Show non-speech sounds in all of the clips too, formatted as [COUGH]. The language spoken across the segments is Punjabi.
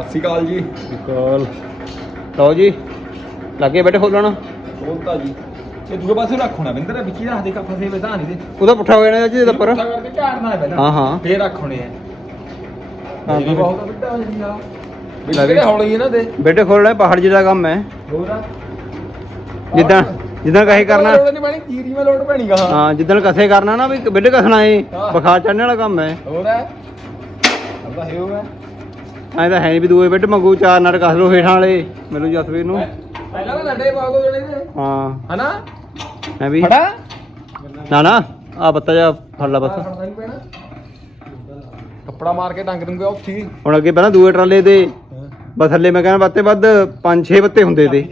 ਸਤਿ ਸ਼੍ਰੀ ਅਕਾਲ ਜੀ। ਬਿਲਕੁਲ ਲਓ ਜੀ ਲੱਗੇ ਬੈਠੇ ਖੋਲਣ। ਬੋਲਤਾ ਜੀ। ਇਹ ਦੂਏ ਪਾਸੇ ਰੱਖ ਹੋਣਾ ਬਿੰਦਰ ਵਿੱਕੀ ਰੱਖ ਦੇ ਕੱਪੜੇ ਦੇ ਵਧਾ ਨਹੀਂ ਦੇ। ਉਹਦਾ ਪੁੱਠਾ ਹੋ ਜਾਣਾ ਜੀ ਇਹਦੇ ਉੱਪਰ। ਪੁੱਠਾ ਕਰਕੇ ਝਾੜਨਾ ਹੈ ਪਹਿਲਾਂ ਹਾਂ, ਹਾਂ। ਫੇਰ ਰੱਖ ਹੋਣੇ ਆ। ਹਾਂ, ਇਹ ਬਹੁਤ ਵੱਡਾ ਹੋ ਜਾਂਦਾ। ਲੈ ਵੀ। ਬਿੰਦਰ ਹੌਲੀ ਇਹਨਾਂ ਦੇ? ਬੈਠੇ ਖੋਲਣਾ ਪਹਾੜ ਜਿਹੜਾ ਕੰਮ ਹੈ। ਹੋਰ ਆ। ਜਿੱਦਾਂ ਜਿੱਦਾਂ ਕਹੇ ਕਰਨਾ। ਲੋੜ ਨਹੀਂ ਪੈਣੀ ਜੀਰੀ ਮੈਂ ਲੋੜ ਪੈਣੀ ਗਾ। ਹਾਂ ਜਿੱਦਣ ਕਸੇ ਕਰਨਾ ਨਾ ਵੀ ਬੈਠੇ ਕਸਣਾ ਏ। ਹਾਂ। ਬੁਖਾਰ ਚੜਨੇ ਵਾਲਾ ਕੰਮ ਹੈ। ਹੋਰ ਹੈ ਅੱਬਾ ਹੈ ਹੋਗਾ ਐਂ ਤਾਂ ਹੈ ਨਹੀਂ ਵੀ ਦੂਏ ਬੈਠੇ ਮੰਗੂ ਚਾਰ ਨਟ ਕਸ ਲੋ ਹੇਠਾਂ ਵਾਲੇ ਮੈਨੂੰ ਜਸਵੀਰ ਨੂੰ। ਪਹਿਲਾਂ ਤਾਂ ਨੱਡੇ ਪਾ ਦੋ ਜਣੇ ਨੇ। ਹਾਂ। ਹਨਾ? ਮੈਂ ਵੀ। ਫੜਾ। ਨਾ ਨਾ ਆ ਬੱਤਾ ਜਾ ਫੜ ਲਾ ਬਸ ਫੜਦਾ ਨਹੀਂ ਪੈਣਾ। ਕੱਪੜਾ ਮਾਰ ਕੇ ਟੰਗ ਦੂੰਗਾ ਉੱਥੇ ਹੀ। ਹੁਣ ਅੱਗੇ ਪਹਿਲਾਂ ਦੂਏ ਟਰਾਲੇ ਤੇ ਬਸ ਥੱਲੇ ਮੈਂ ਕਹਿੰਦਾ ਵੱਧ ਤੇ ਵੱਧ 5-6 ਬੱਤੇ ਹੁੰਦੇ ਤੇ।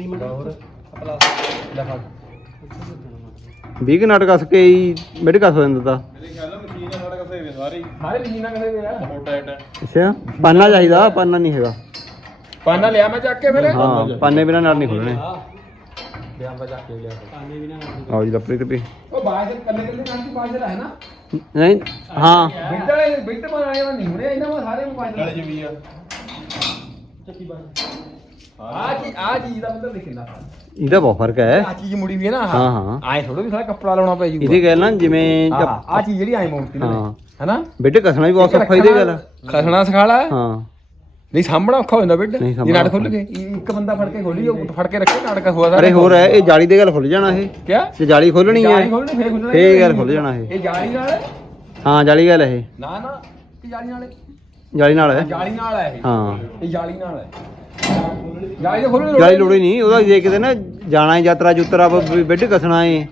ਲੈ ਫੜ। 20 ਨਟ ਕਸ ਕੇ ਹੀ ਬੈਠੇ ਕਸ ਤਾਂ। ਸਾਰੇ ਮਸ਼ੀਨਾਂ ਕਦੇ ਵੇ ਆ? ਅੱਛਾ ਪਾਨਾ ਚਾਹੀਦਾ ਪਾਨਾ ਨਹੀਂ ਹੈਗਾ। ਪਾਨਾ ਲਿਆ ਮੈਂ ਚੱਕ ਕੇ ਮੇਰੇ ਹਾਂ ਪਾਨੇ ਬਿਨਾ ਨਟ ਨਹੀਂ ਖੁੱਲਣੇ। ਲਿਆ ਮੈਂ ਚੱਕ ਕੇ ਲਿਆ ਆਓ ਜੀ ਲੱਪੜੀ ਤੇ ਵੀ। ਉਹ ਬਾਹਰ ਕੱਲੇ ਕੱਲੇ ਨਾਲ ਕੀ ਬਾਹਰ ਹੈ ਨਾ। ਨਹੀਂ ਹਾਂ। ਵਾਲੇ ਬਿੰਦਰ ਬਣਾਏ ਵਾ ਨਹੀਂ ਹੁਣੇ ਇਹਨਾਂ ਮੈਂ ਸਾਰੇ ਮੋਬਾਈਲ ਨਾਲ ਜੀ ਆ। ਚੱਕੀ ਬਾਹਰ। ਆ ਕੀ ਆ ਚੀਜ਼ ਦਾ ਮਤਲਬ ਲਿਖਣਾ ਇਹਦਾ ਬਹੁਤ ਫ਼ਰਕ ਹੈ। ਆ ਚੀਜ਼ ਮੁੜੀ ਵੀ ਹੈ ਨਾ। ਹਾਂ, ਹਾਂ। ਆਏ ਥੋੜਾ ਵੀ ਸਾਰਾ ਕੱਪੜਾ ਲਾਉਣਾ ਪੈ ਜੂਗਾ। ਇਹਦੀ ਗੱਲ ਨਾ ਜਿਵੇਂ ਆ ਚੀਜ਼ ਜਿਹੜੀ ਆਏ ਮੋੜਤੀ ਨਾ ਹਾਂ ਹੈਨਾ? ਬੇਟੇ ਕਸਣਾ ਵੀ ਬਹੁਤ ਸੌਖਾ ਇਹਦੀ ਗੱਲ ਖਸਣਾ ਸਿਖਾਲਾ ਹਾਂ। ਨਹੀਂ ਸਾਹਮਣਾ ਔਖਾ ਹੋ ਜਾਂਦਾ ਬਿੱਡ ਨਹੀਂ ਨਾਟ ਖੁੱਲ ਗਏ। ਇੱਕ ਬੰਦਾ ਫੜ ਕੇ ਖੋਲੀ ਜਾਊ ਫੜ ਕੇ ਰੱਖੇ ਨਾਟਕ ਹੋਆ ਅਰੇ ਹੋਰ ਹੈ ਇਹ ਜਾਲੀ ਦੇ ਗੱਲ ਖੁੱਲ ਜਾਣਾ ਇਹ। ਕਿਆ? ਜੇ ਜਾਲੀ ਖੋਲਣੀ ਹੈ। ਜਾਲੀ ਖੋਲਣੀ ਫੇਰ ਖੁੱਲਣਾ ਫੇਰ ਗੱਲ ਖੁੱਲ ਜਾਣਾ ਇਹ। ਇਹ ਜਾਲੀ ਨਾਲ ਹੈ? ਹਾਂ ਜਾਲੀ ਗੱਲ ਇਹ। ਨਾ ਨਾ ਕਿ ਜਾਲੀ ਨਾਲ ਹੈ? ਜਾਲੀ ਨਾਲ ਹੈ। ਜਾਲੀ ਨਾਲ ਹੈ ਇਹ। ਹਾਂ। ਇਹ ਜਾਲੀ ਨਾਲ ਹੈ। ਜਾਲੀ ਤਾਂ ਖੋਲਣੀ ਜਾਲੀ ਲੋੜ ਹੀ ਨਹੀਂ। ਉਹਦਾ ਜੇ ਕਿਤੇ ਨਾ ਜਾਣਾ ਹੈ ਯਾਤਰਾ ਜੁਤਰਾ ਬੈੱਡ ਕਸਣਾ ਏ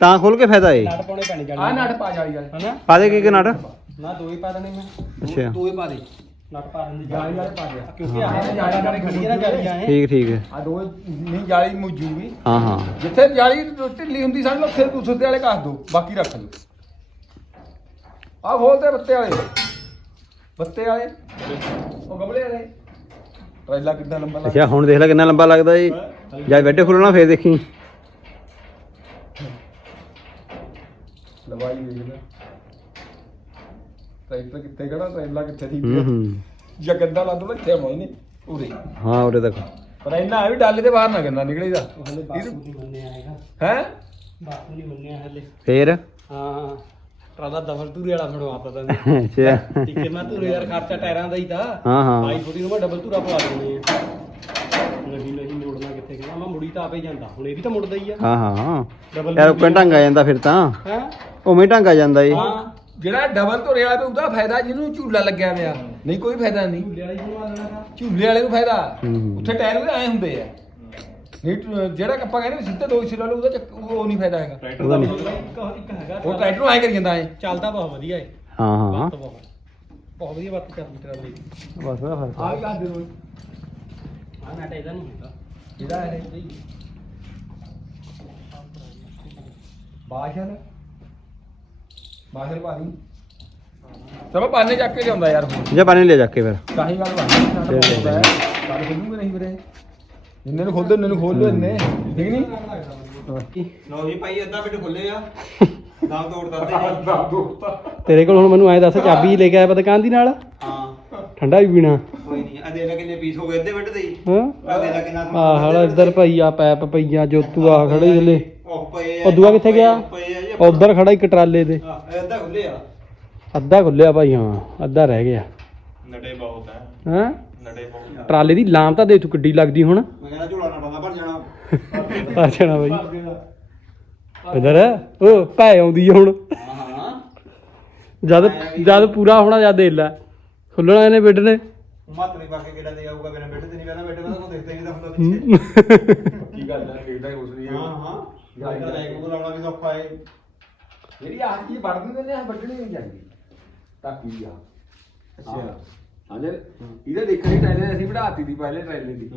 ਤਾਂ ਖੋਲ ਕੇ ਫਾਇਦਾ ਏ ਪਾਉਣੇ ਪੈਣੇ ਆ ਨਟ ਪਾ ਜਾਲੀ ਵਾਲੇ ਹਨਾ? ਪਾ ਦੇ ਕੀ ਕਿ ਨਟ? ਨਾ ਦੋ ਹੀ ਪਾ ਦੇਣੇ ਮੈਂ। ਅੱਛਾ। ਦੋ ਹੀ ਪਾ ਦੇ। ਨਟ ਪਾ ਦਿੰਦੇ ਜਾਲੀ ਵਾਲੇ ਪਾ ਦੇ ਕਿਉਂਕਿ ਆਹ ਜਾਲੀ ਵਾਲੇ ਖੜੀ ਨਾ ਜਾਲੀ ਆਏ ਠੀਕ ਠੀਕ ਹੈ। ਆ ਦੋ ਨਹੀਂ ਜਾਲੀ ਮੌਜੂਗੀ ਹਾਂ ਹਾਂ। ਜਿੱਥੇ ਜਾਲੀ ਢਿੱਲੀ ਹੁੰਦੀ ਸਮਝ ਲਓ ਫਿਰ ਦੂਸਰੇ ਵਾਲੇ ਕੱਸ ਦੋ। ਬਾਕੀ ਰੱਖ ਲਓ। ਆ ਖੋਲਦੇ ਬੱਤੇ ਵਾਲੇ। ਬੱਤੇ ਵਾਲੇ। ਉਹ ਗਮਲੇ ਵਾਲੇ। ਟਰੈਲਾ ਕਿੰਨਾ ਲੰਬਾ ਲੱਗਦਾ ਅੱਛਾ ਹੁਣ ਦੇਖ ਲੈ ਕਿੰਨਾ ਲੰਬਾ ਲੱਗਦਾ ਏ ਜਦ ਬੈੱਡ ਖੋਲਣਾ ਫੇਰ ਦੇਖੀ। ਲਵਾਈ ਵੇਖ ਲੈ। ਟਰੈਕਟਰ ਕਿੱਥੇ ਖੜਾ ਟਰੈਲਾ ਕਿੱਥੇ ਦੀ ਹੂੰ ਹੂੰ। ਜਾਂ ਗੰਦਾ ਲੱਦ ਲੋ ਇੱਥੇ ਮੋਈ ਨੇ ਉਰੇ। ਹਾਂ ਉਰੇ ਤੱਕ ਪਰ ਇੰਨਾ ਹੈ ਵੀ ਡਾਲੇ ਦੇ ਬਾਹਰ ਨਾ ਗੰਦਾ ਨਿਕਲੇਗਾ ਹੈ? ਫੇਰ? ਹਾਂ। ਟਰਾਲਾ ਦਫਲ ਧੂਰੇ ਵਾਲਾ ਫੜੋ ਆਪਾਂ ਤਾਂ। ਅੱਛਾ। ਠੀਕ ਹੈ ਮੈਂ ਧੂਰੇ ਯਾਰ ਖਰਚਾ ਟਾਇਰਾਂ ਦਾ ਹੀ ਤਾਂ। ਹਾਂ ਹਾਂ। ਬਾਈ ਫੁੱਟੀ ਨੂੰ ਮੈਂ ਡਬਲ ਧੂਰਾ ਪਵਾ ਦਿੰਦੇ ਆ ਨਹੀਂ ਨਹੀਂ ਮੋੜਨਾ ਕਿੱਥੇ ਕਹਿੰਦਾ ਮੈਂ ਮੁੜੀ ਤਾਂ ਆਪੇ ਜਾਂਦਾ। ਹੁਣ ਇਹ ਵੀ ਤਾਂ ਮੁੜਦਾ ਹੀ ਆ। ਹਾਂ ਹਾਂ ਡਬਲ ਯਾਰ ਕੋਈ ਢੰਗ ਆ ਜਾਂਦਾ ਫਿਰ ਤਾਂ। ਹੈ? ਉਵੇਂ ਢੰਗ ਆ ਜਾਂਦਾ ਏ ਹਾਂ। ਜਿਹੜਾ ਡਬਲ ਧੋਰੇ ਵਾਲਾ ਵੀ ਉਹਦਾ ਫਾਇਦਾ ਜਿਹਨੂੰ ਝੂਲਾ ਲੱਗਿਆ ਪਿਆ। ਨਹੀਂ ਕੋਈ ਫਾਇਦਾ ਨਹੀਂ। ਝੂਲੇ ਵਾਲੀ ਬਣਵਾ ਦੇਣਾ ਤਾਂ? ਝੂਲੇ ਵਾਲੇ ਨੂੰ ਫਾਇਦਾ। ਹੂੰ। ਉੱਥੇ ਟਾਇਰ ਵੀ ਐ ਹੁੰਦੇ ਆ। ਨਹੀਂ ਟ- ਜਿਹੜਾ ਆਪਾਂ ਕਹਿੰਦੇ ਸਿੱਧੇ ਦੋ ਹਿੱਸੇ ਲਾ ਲਓ ਉਹਦਾ ਚੱਕ- ਉਹ ਉਹ ਨਹੀਂ ਫਾਇਦਾ ਹੈਗਾ। ਟਰੈਕਟਰ ਉਹਦਾ ਦਾ ਨਹੀਂ। ਮਤਲਬ ਇੱਕ ਇੱਕ ਹੈਗਾ ਉਹ ਟਰੈਕਟਰ ਨੂੰ ਐ ਕਰੀ ਜਾਂਦਾ ਐ। ਚੱਲਦਾ ਬਹੁਤ ਵਧੀਆ ਹੈ ਹਾਂ ਹਾਂ। ਬਹੁਤ ਬਹੁਤ ਬਹੁਤ ਵਧੀਆ ਬਾਤ ਕਰਦੀ ਦੀ ਬਸ ਉਹਦਾ ਫ਼ਰਕ ਆ ਵੀ ਦੇ ਦੋ। ਆ ਇਹਦਾ ਨਹੀਂ ਹੈਗਾ ਭਾਰੀ। ਚਲੋ ਪਾਣੇ ਚੱਕ ਕੇ ਲਿਆਉਂਦਾ ਯਾਰ ਹੁਣ। ਜੇ ਪਾਣੀ ਲੈ ਜਾ ਕੇ ਫਿਰ। ਕਾਹੀ ਗੱਲ ਠੀਕ ਹੈ। ਕੱਲ ਖੋਲੂਗੇ ਨਹੀਂ ਵੀਰੇ। ਇੰਨੇ ਨੂੰ ਖੋਲ ਦੋ ਇੰਨੇ ਨੂੰ ਖੋਲ ਲੋ ਇੰਨੇ। ਠੀਕ ਨਹੀਂ? ਲੋ ਜੀ ਭਾਈ ਅੱਧਾ ਮਿੰਟ ਖੁੱਲੇ ਆ। [LAUGHS] ਦਮ ਤੋੜ ਕਰਦੇ ਤੇਰੇ ਕੋਲ ਹੁਣ ਮੈਨੂੰ ਐ ਦੱਸ ਚਾਬੀ ਲੈ ਕੇ ਆਇਆ ਪਤਾ ਦੁਕਾਨ ਦੀ ਨਾਲ? ਹਾਂ। ਠੰਡਾ ਵੀ ਪੀਣਾ। ਕੋਈ ਨਹੀਂ ਆ ਦੇ ਲੈ ਕਿੰਨੇ ਪੀਸ ਹੋ ਗਏ? ਅੱਧੇ ਮਿੰਟ ਦੇ ਹੀ। ਹਾਂ? ਆ ਦੇ ਲੈ ਕਿੰਨਾ ਆਹ ਹਲਾ ਇੱਧਰ ਭਈ ਆ ਪੈਪ ਪਈਆਂ ਜੋਤੂ ਆ ਖੜੇ ਥੱਲੇ ਉਹ ਪਏ ਉਹ ਦੂਆ ਕਿੱਥੇ ਗਿਆ? ਪਏ ਆ ਜੀ ਉਧਰ ਖੜਾ ਇੱਕ ਟਰਾਲੇ ਦੇ। ਹਾਂ ਇਹ ਅੱਧਾ ਖੁੱਲੇ ਆ। ਅੱਧਾ ਖੁੱਲਿਆ ਭਾਈ ਹਾਂ ਅੱਧਾ ਰਹਿ ਗਿਆ। ਨਟੇ ਬਹੁਤ ਹੈ ਹਾਂ? ਨਟੇ ਬਹੁਤ ਟਰਾਲੇ ਦੀ ਲਾਮ ਤਾਂ ਦੇ ਤੂੰ ਕਿੱਡੀ ਲੱਗਦੀ ਹੁਣ। ਮੈਂ ਕਹਿੰਦਾ ਝੋਲਾ ਨਟਾਂ ਦਾ ਭਰ ਜਾਣਾ। ਆ ਜਾਣਾ ਬਾਈ ਇਧਰ ਉਹ ਭੈ ਆਉਂਦੀ ਆ ਹੁਣ। ਹਾਂ। ਹਾਂ ਜਦ ਜਦ ਪੂਰਾ ਹੋਣਾ ਜਦ ਦੇ ਲੈ। ਖੁੱਲਣਾ ਇਹਨੇ ਬਿੱਡ ਨੇ। ਮੱਤ ਨਹੀਂ ਪਾ ਕੇ ਕਿਹੜਾ ਦੇ ਆਊਗਾ ਬਿਨਾ ਬੈਠੇ ਤੇ ਨਹੀਂ ਕਹਿੰਦਾ ਬੈਠੇ ਮੈਂ ਤਾਂ ਦੇਖਦੇ ਨਹੀਂ ਤਾਂ ਹੁੰਦਾ ਪਿੱਛੇ। ਕੀ ਗੱਲ ਹੈ ਕਿਹਦਾ ਕੁਛ ਨਹੀਂ ਹਾਂ ਹਾਂ। ਗਾੜੀ ਦਾ ਲੈ ਕੇ ਲਾਉਣਾ ਵੀ ਸੌਖਾ ਹੈ ਜਿਹੜੀ ਆਹ ਚੀਜ਼ ਵੜ ਦਿੰਦੇ ਆ ਵੱਢਣੀ ਨਹੀਂ ਚਾਹੀਦੀ ਟਾਕੀ ਆ ਅੱਛਾ। ਹਾਂ। ਜੇ ਇਹਦੇ ਦੇਖਣੀ ਟ੍ਰੇਲਰ ਅਸੀਂ ਵਧਾਤੀ ਦੀ ਪਹਿਲੇ ਟ੍ਰੇਲਰ ਦੀ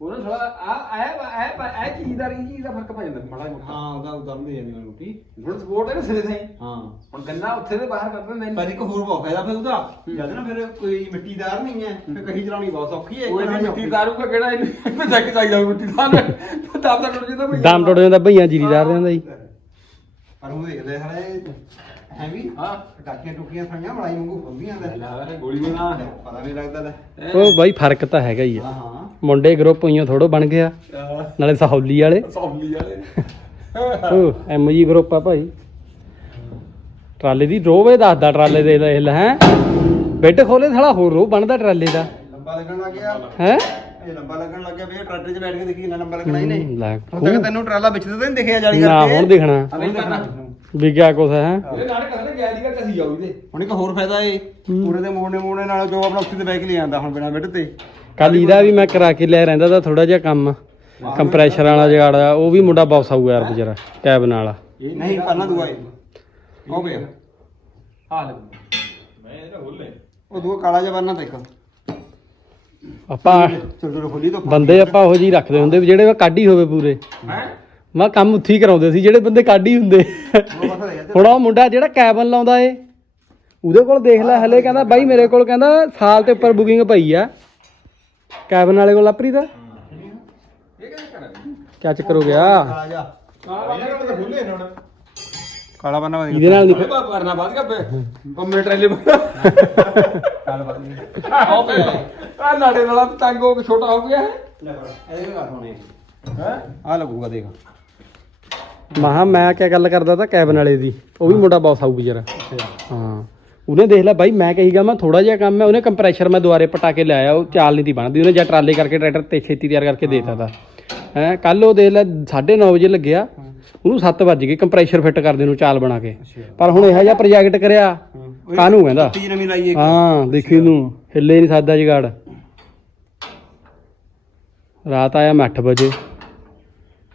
ਉਹਨਾਂ ਥੋੜਾ ਆ ਆ ਆ ਆ ਚੀਜ਼ ਦਾ ਰਹੀ ਚੀਜ਼ ਦਾ ਫ਼ਰਕ ਪੈ ਜਾਂਦਾ ਮਾੜਾ ਮੋਟਾ। ਹਾਂ ਉਹਦਾ ਉਤਰਦੇ ਜਾਂਦੀ ਮੈਨੂੰ ਰੋਟੀ। ਹੁਣ ਸਪੋਰਟ ਹੈ ਨਾ ਸਿਰੇ ਥਾਈ ਹਾਂ। ਹੁਣ ਗੰਨਾ ਉੱਥੇ ਦੇ ਬਾਹਰ ਕੱਢ ਦਿੰਦੇ ਪਰ ਇੱਕ ਹੋਰ ਬਹੁਤ ਫਾਇਦਾ ਫਿਰ ਉਹਦਾ। ਜਦ ਨਾ ਫਿਰ ਕੋਈ ਮਿੱਟੀਦਾਰ ਨਹੀਂ ਹੈ ਫਿਰ ਕਹੀ ਚਲਾਉਣੀ ਬਹੁਤ ਸੌਖੀ ਹੈ ਉਹ ਇਹਨੇ ਮਿੱਟੀ ਦਾਰੂ ਕਾ ਕਿਹੜਾ ਇਹਨੂੰ ਚੱਕ ਚਾਹੀਦਾ ਮਿੱਟੀ ਦਾ ਦਾਬ ਦਾ ਟੁੱਟ ਜਾਂਦਾ ਭਈ ਦਮ ਟੁੱਟ ਜਾਂਦਾ ਭਈਆਂ ਜੀਰੀਦਾਰ ਦੇ ਦਾ ਜੀ। ਪਰ ਉਹ ਦੇਖਦੇ ਹਲੇ ਹੈ ਵੀ ਹਾਂ ਟਾਕੀਆਂ ਟੁਕੀਆਂ ਖਾਈਆਂ ਮਲਾਈ ਵਾਂਗੂ ਖੁੱਲੀਆਂ ਦਾ ਲੈ ਗੋਲੀ ਬਣਾ। ਪਤਾ ਨਹੀਂ ਲੱਗਦਾ ਲੈ ਉਹ ਬਾਈ ਫ਼ਰਕ ਤਾਂ ਹੈਗਾ ਹੀ ਆ। ਹਾਂ ਹਾਂ। ਮੁੰਡੇ ਗਰੁੱਪ ਹੋਈਆਂ ਥੋੜੋ ਬਣ ਗਿਆ ਨਾਲੇ ਸਹੌਲੀ ਵਾਲੇ। ਸੌਲੀ ਵਾਲੇ। ਉਹ ਐਮਜੀ ਗਰੁੱਪ ਆ ਭਾਈ। ਟਰਾਲੇ ਦੀ ਰੋਵੇ ਦੱਸਦਾ ਟਰਾਲੇ ਦੇ ਲੈ ਹੈ। ਬੈੱਡ ਖੋਲੇ ਥੜਾ ਹੋਰ ਰੋ ਬਣਦਾ ਟਰਾਲੇ ਦਾ। ਲੰਬਾ ਲੱਗਣ ਲੱਗ ਗਿਆ। ਹੈ? ਇਹ ਲੰਬਾ ਲੱਗਣ ਲੱਗ ਗਿਆ ਵੀ ਇਹ ਟਰੈਕਟਰ 'ਚ ਬੈਠ ਕੇ ਦੇਖੀ ਕਿੰਨਾ ਲੰਬਾ ਲੱਗਣਾ ਹੀ ਨਹੀਂ ਹੁਣ ਤੱਕ ਤੈਨੂੰ ਟਰਾਲਾ ਵਿੱਚ ਤਾਂ ਨਹੀਂ ਦਿਖਿਆ ਜਾਲੀ ਕਰਕੇ। ਨਾ ਹੁਣ ਦਿਖਣਾ। ਅਰੇ ਕਰਨਾ। ਵੀ ਕਿਆ ਕੁਛ ਹੈ ਇਹ ਨਾਲੇ ਕਹਿੰਦੇ ਗਿਆ ਦੀ ਕਸੀ ਜਾਊ ਇਹਦੇ ਹੁਣ ਇੱਕ ਹੋਰ ਫਾਇਦਾ ਏ ਪੂਰੇ ਦੇ ਮੋੜਨੇ ਮੋੜਨੇ ਨਾਲ ਜੋ ਆਪਣਾ ਉੱਥੇ ਤੇ ਬੈਕ ਲੈ ਆਂਦਾ ਹੁਣ ਬਿਨਾ ਬੈੱਡ ਤੇ। ਕੱਲ ਇਹਦਾ ਵੀ ਮੈਂ ਕਰਾ ਕੇ ਲਿਆ ਰਹਿੰਦਾ ਤਾਂ ਥੋੜਾ ਜਿਹਾ ਕੰਮ। ਕੰਪਰੈਸ਼ਰ ਵਾਲਾ ਜਗਾੜ ਆ ਉਹ ਵੀ ਮੁੰਡਾ ਬਾਕਸ ਆਊਗਾ ਯਾਰ ਵਿਚਾਰਾ ਕੈਬਨ ਵਾਲਾ ਨਹੀਂ ਪਹਿਲਾਂ ਦੂਆ ਏ ਹਾਂ ਲੈ। ਮੈਂ ਇਹਦਾ ਹੋਲੇ ਉਹ ਦੂਆ ਕਾਲਾ ਜਿਹਾ ਬੰਨਾ ਦੇਖ। ਆਪਾਂ ਚਲ ਚਲ ਖੋਲੀ ਤਾਂ ਬੰਦੇ ਆਪਾਂ ਉਹੋ ਜਿਹੀ ਰੱਖਦੇ ਹੁੰਦੇ ਵੀ ਜਿਹੜੇ ਕਾਢੀ ਹੋਵੇ ਪੂਰੇ। ਹੈ? ਮੈਂ ਕੰਮ ਉੱਥੇ ਹੀ ਕਰਾਉਂਦੇ ਸੀ ਜਿਹੜੇ ਬੰਦੇ ਕਾਢੀ ਹੁੰਦੇ। ਹੁਣ ਉਹ ਮੁੰਡਾ ਜਿਹੜਾ ਕੈਬਨ ਲਾਉਂਦਾ ਏ ਉਹਦੇ ਕੋਲ ਦੇਖ ਲੈ ਹਲੇ ਕਹਿੰਦਾ ਬਾਈ ਮੇਰੇ ਕੋਲ ਕਹਿੰਦਾ ਸਾਲ ਤੇ ਉੱਪਰ ਬੁਕਿੰਗ ਪਈ ਆ। ਕੈਬਨ ਵਾਲੇ ਕੋਲ ਆਪਰੀ ਦਾ? ਇਹ ਕਿਹਨੇ ਕਰਾਂ ਕਿਆ ਚੱਕਰ ਹੋ ਗਿਆ? ਕਾਲਾ ਬੰਨਾ ਵਾ ਇਹਦੇ ਨਾਲ ਨਹੀਂ ਕਰਨਾ ਬਾਦ ਕਾ ਪੰਮੇ ਟਰੇਲੇ ਕਾਲਾ ਬੰਨਾ ਆਓ ਪੇ ਆ ਨਾੜੇ ਵਾਲਾ ਤੰਗ ਹੋ ਕੇ ਛੋਟਾ ਹੋ ਗਿਆ। ਹੈ ਇਹਦੇ ਵੀ ਘਰ ਹੋਣੇ ਹੈ। ਆ ਲੱਗੂਗਾ ਦੇਖ। ਮਹਾ ਮੈਂ ਕਿਆ ਗੱਲ ਕਰਦਾ ਤਾਂ ਕੈਬਨ ਵਾਲੇ ਦੀ ਉਹ ਵੀ ਮੁੰਡਾ ਬੌਸ ਆਊ ਵਿਚਾਰਾ। ਹਾਂ। ਉਹਨੇ ਦੇਖ ਲਿਆ ਬਾਈ ਮੈਂ ਕਹੀਗਾ ਮੈਂ ਥੋੜਾ ਜਿਹਾ ਕੰਮ ਹੈ ਉਹਨੇ ਕੰਪਰੈਸ਼ਰ ਮੈਂ ਦੁਆਰੇ ਪਟਾ ਕੇ ਲਿਆਇਆ ਉਹ ਚਾਲ ਨਹੀਂ ਤੀ ਬਣਦੀ ਉਹਨੇ ਜਾਂ ਟਰਾਲੇ ਕਰਕੇ ਟਰੈਕਟਰ ਤੇ ਛੇਤੀ ਤਿਆਰ ਕਰਕੇ ਦੇਤਾ ਤਾ। ਹੈ ਕੱਲ ਉਹ ਦੇਖ ਲੈ 9:30 ਵਜੇ ਲੱਗਿਆ ਉਹਨੂੰ 7 ਵੱਜ ਗਏ ਕੰਪਰੈਸ਼ਰ ਫਿੱਟ ਕਰਦੇ ਨੂੰ ਚਾਲ ਬਣਾ ਕੇ। ਪਰ ਹੁਣ ਇਹੋ ਜਿਹਾ ਪ੍ਰੋਜੈਕਟ ਕਰਿਆ ਕਾਹਨੂੰ ਕਹਿੰਦਾ? ਹਾਂ ਦੇਖੀ ਨੂੰ ਹਿੱਲੇ ਨਹੀਂ ਸਾਦਾ ਜਗਾੜ। ਰਾਤ ਆਇਆ ਮੈਂ 8 ਵਜੇ।